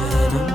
വചനം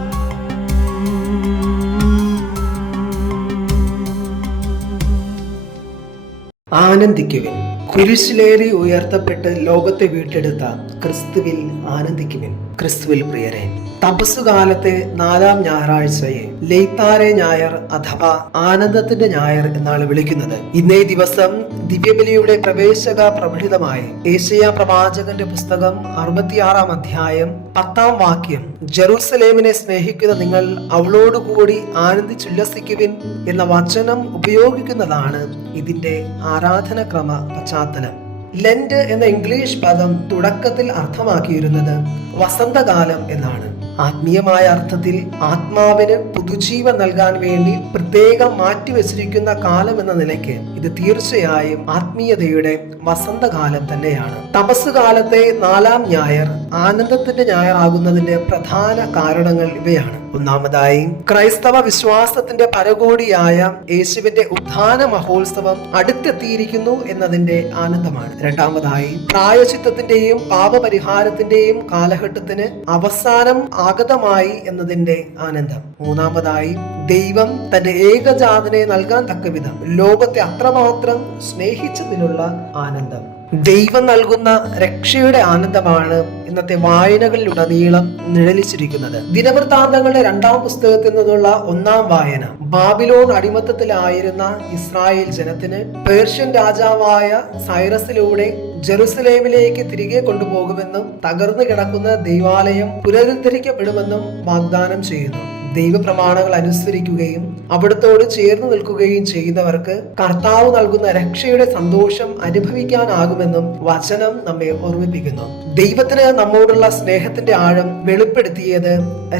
ആനന്ദിക്കുവിൻ. കുരിശിലേറി ഉയർത്തപ്പെട്ട് ലോകത്തെ വീട്ടെടുത്ത ക്രിസ്തുവിൽ ആനന്ദിക്കുവിൻ. ക്രിസ്തുവിൽ പ്രിയരെ തപസ്സുകാലത്തെ നാലാം ഞായറാഴ്ചയെ ലെയ്ത്താരെ ഞായർ അഥവാ ആനന്ദത്തിന്റെ ഞായർ എന്നാണ് വിളിക്കുന്നത്. ഇന്നേ ദിവസം ദിവ്യബലിയുടെ പ്രവേശക പ്രബലിതമായി ഏഷ്യ പ്രവാചകന്റെ പുസ്തകം അറുപത്തിയാറാം അധ്യായം പത്താം വാക്യം ജെറൂസലേമിനെ സ്നേഹിക്കുന്ന നിങ്ങൾ അവളോടുകൂടി ആനന്ദിച്ചുല്ലസിക്കുവിൻ എന്ന വചനം ഉപയോഗിക്കുന്നതാണ് ഇതിന്റെ ആരാധനക്രമ പശ്ചാത്തലം. ലെന്റ് എന്ന ഇംഗ്ലീഷ് പദം തുടക്കത്തിൽ അർത്ഥമാക്കിയിരുന്നത് വസന്തകാലം എന്നാണ്. ആത്മീയമായ അർത്ഥത്തിൽ ആത്മാവിന് പുതുജീവൻ നൽകാൻ വേണ്ടി പ്രത്യേകം മാറ്റിവെച്ചിരിക്കുന്ന കാലം എന്ന നിലയ്ക്ക് ഇത് തീർച്ചയായും ആത്മീയതയുടെ വസന്തകാലം തന്നെയാണ്. തപസ് കാലത്തെ നാലാം ഞായർ ആനന്ദത്തിന്റെ ഞായറാകുന്നതിന്റെ പ്രധാന കാരണങ്ങൾ ഇവയാണ്. ഒന്നാമതായി ക്രൈസ്തവ വിശ്വാസത്തിന്റെ പരകോടിയായ യേശുവിന്റെ ഉത്ഥാന മഹോത്സവം അടുത്തെത്തിയിരിക്കുന്നു എന്നതിന്റെ ആനന്ദമാണ്. രണ്ടാമതായി പ്രായചിത്തത്തിന്റെയും പാപപരിഹാരത്തിന്റെയും കാലഘട്ടത്തിന് അവസാനം ആഗതമായി എന്നതിന്റെ ആനന്ദം. മൂന്നാമതായി ദൈവം തന്റെ ഏകജാതനെ നൽകാൻ തക്കവിധം. ലോകത്തെ അത്രമാത്രം സ്നേഹിച്ചതിനുള്ള ആനന്ദം. ദൈവം നൽകുന്ന രക്ഷയുടെ ആനന്ദമാണ് ഇന്നത്തെ വായനകളിലുടനീളം നിഴലിച്ചിരിക്കുന്നത്. ദിനവൃത്താന്തങ്ങളുടെ രണ്ടാം പുസ്തകത്തിൽ നിന്നുള്ള ഒന്നാം വായന. ബാബിലോൺ അടിമത്തത്തിലായിരുന്ന ഇസ്രായേൽ ജനത്തിന് പേർഷ്യൻ രാജാവായ സൈറസിലൂടെ ജെറുസലേമിലേക്ക് തിരികെ കൊണ്ടുപോകുമെന്നും തകർന്നു കിടക്കുന്ന ദൈവാലയം പുനരുദ്ധരിക്കപ്പെടുമെന്നും വാഗ്ദാനം ചെയ്യുന്നു. ദൈവപ്രമാണങ്ങൾ അനുസരിക്കുകയും അവിടത്തോട് ചേർന്ന് നിൽക്കുകയും ചെയ്യുന്നവർക്ക് കർത്താവ് നൽകുന്ന രക്ഷയുടെ സന്തോഷം അനുഭവിക്കാനാകുമെന്നും വചനം നമ്മെ ഓർമ്മിപ്പിക്കുന്നു. ദൈവത്തിന് നമ്മോടുള്ള സ്നേഹത്തിന്റെ ആഴം വെളിപ്പെടുത്തിയത്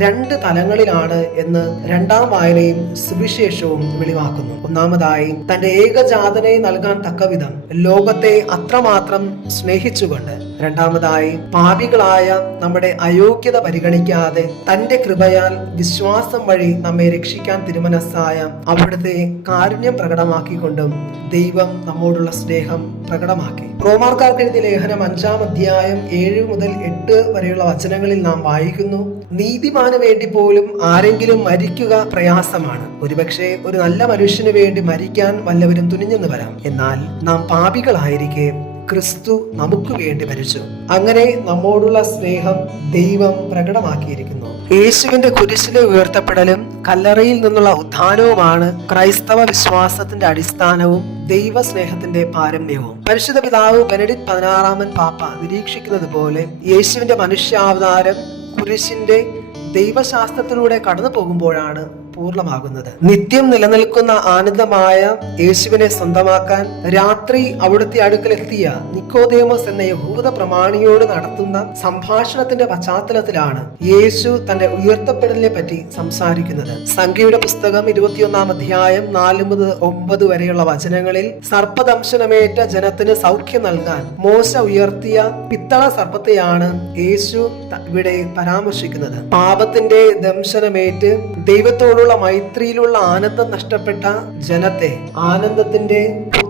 രണ്ട് തലങ്ങളിലാണ് എന്ന് രണ്ടാം വായനയും സുവിശേഷവും വെളിവാക്കുന്നു. ഒന്നാമതായി തന്റെ ഏകജാതനെ നൽകാൻ തക്കവിധം ലോകത്തെ അത്രമാത്രം സ്നേഹിച്ചുകൊണ്ട്. രണ്ടാമതായി പാപികളായ നമ്മുടെ അയോഗ്യത പരിഗണിക്കാതെ തന്റെ കൃപയാൽ വിശ്വാസം വഴി നമ്മെ രക്ഷിക്കാൻ തിരുമനസ്സായ അവിടുത്തെ കാരുണ്യം പ്രകടമാക്കിക്കൊണ്ടും ദൈവം നമ്മോടുള്ള സ്നേഹം പ്രകടമാക്കി. റോമാർക്കാർക്ക് എഴുതിയ ലേഖനം അഞ്ചാം അധ്യായം ഏഴ് മുതൽ എട്ട് വരെയുള്ള വചനങ്ങളിൽ നാം വായിക്കുന്നു നീതിമാന് വേണ്ടി പോലും ആരെങ്കിലും മരിക്കുക പ്രയാസമാണ്. ഒരുപക്ഷെ ഒരു നല്ല മനുഷ്യന് വേണ്ടി മരിക്കാൻ വല്ലവരും തുനിഞ്ഞെന്ന് വരാം. എന്നാൽ നാം പാപികളായിരിക്കെ ക്രിസ്തു നമുക്ക് വേണ്ടി മരിച്ചു. അങ്ങനെ നമ്മോടുള്ള സ്നേഹം ദൈവം പ്രകടമാക്കിയിരിക്കുന്നു. യേശുവിന്റെ കുരിശിലെ ഉയർത്തപ്പെടലും കല്ലറയിൽ നിന്നുള്ള ഉത്ഥാനവുമാണ് ക്രൈസ്തവ വിശ്വാസത്തിന്റെ അടിസ്ഥാനവും ദൈവ സ്നേഹത്തിന്റെ പാരമ്യവും. പരിശുദ്ധ പിതാവ് ബെനഡിറ്റ് പതിനാറാമൻ പാപ്പ നിരീക്ഷിക്കുന്നത് പോലെ യേശുവിന്റെ മനുഷ്യാവതാരം കുരിശിന്റെ ദൈവശാസ്ത്രത്തിലൂടെ കടന്നു പോകുമ്പോഴാണ് പൂർണമാകുന്നത്. നിത്യം നിലനിൽക്കുന്ന ആനന്ദമായ യേശുവിനെ സ്വന്തമാക്കാൻ രാത്രി അവിടുത്തെ അടുക്കലെത്തിയ നിക്കോദേമസ് എന്ന യഹൂദ പ്രമാണിയോട് നടത്തുന്ന സംഭാഷണത്തിന്റെ പശ്ചാത്തലത്തിലാണ് യേശു തന്റെ ഉയർത്തപ്പെടലിനെ പറ്റി സംസാരിക്കുന്നത്. സംഖ്യയുടെ പുസ്തകം ഇരുപത്തിയൊന്നാം അധ്യായം നാല് മുതൽ ഒമ്പത് വരെയുള്ള വചനങ്ങളിൽ സർപ്പദംശനമേറ്റ ജനത്തിന് സൗഖ്യം നൽകാൻ മോശ ഉയർത്തിയ പിത്തള സർപ്പത്തെയാണ് യേശു ഇവിടെ പരാമർശിക്കുന്നത്. പാപത്തിന്റെ ദംശനമേറ്റ് ദൈവത്തോടുള്ള മൈത്രിയിലുള്ള ആനന്ദം നഷ്ടപ്പെട്ട ജനത്തെ ആനന്ദത്തിന്റെ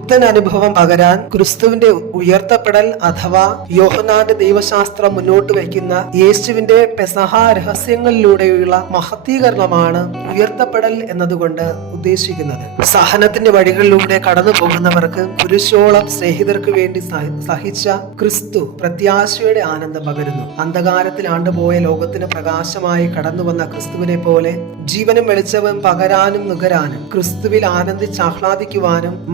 പുത്തൻ അനുഭവം പകരാൻ ക്രിസ്തുവിന്റെ ഉയർത്തപ്പെടൽ അഥവാ യോഹനാന്റെ ദൈവശാസ്ത്രം മുന്നോട്ട് വയ്ക്കുന്ന യേശുവിന്റെ പെസഹ രഹസ്യങ്ങളിലൂടെയുള്ള മഹത്തീകരണമാണ് ഉയർത്തപ്പെടൽ എന്നതുകൊണ്ട് ഉദ്ദേശിക്കുന്നത്. സഹനത്തിന്റെ വഴികളിലൂടെ കടന്നു പോകുന്നവർക്ക് കുരിശോളം സ്നേഹിതർക്ക് വേണ്ടി സഹ- സഹിച്ച ക്രിസ്തു പ്രത്യാശയുടെ ആനന്ദം പകരുന്നു. അന്ധകാരത്തിൽ ആണ്ടുപോയ ലോകത്തിന് പ്രകാശമായി കടന്നു വന്ന ക്രിസ്തുവിനെ പോലെ ജീവനും വെളിച്ചവും പകരാനും നുകരാനും ക്രിസ്തുവിൽ ആനന്ദിച്ച് ആഹ്ലാദിക്കുവാനും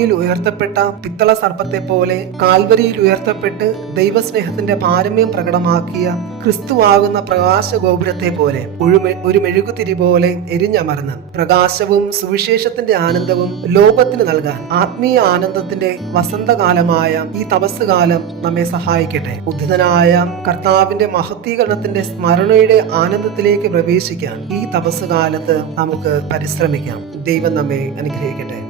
മരുഭൂമിയിൽ ഉയർത്തപ്പെട്ട പിത്തള സർപ്പത്തെ പോലെ കാൽവരിയിൽ ഉയർത്തപ്പെട്ട് ദൈവസ്നേഹത്തിന്റെ പാരമ്യം പ്രകടമാക്കിയ ക്രിസ്തുവാകുന്ന പ്രകാശ ഗോപുരത്തെ പോലെ ഒരു മെഴുകുതിരി പോലെ എരിഞ്ഞമർന്ന് പ്രകാശവും സുവിശേഷത്തിന്റെ ആനന്ദവും ലോകത്തിന് നൽകാൻ ആത്മീയ ആനന്ദത്തിന്റെ വസന്തകാലമായ ഈ തപസ് കാലം നമ്മെ സഹായിക്കട്ടെ. ഉദ്ധിതനായ കർത്താവിന്റെ മഹത്തീകരണത്തിന്റെ സ്മരണയുടെ ആനന്ദത്തിലേക്ക് പ്രവേശിക്കാൻ ഈ തപസ് കാലത്ത് നമുക്ക് പരിശ്രമിക്കാം. ദൈവം നമ്മെ അനുഗ്രഹിക്കട്ടെ.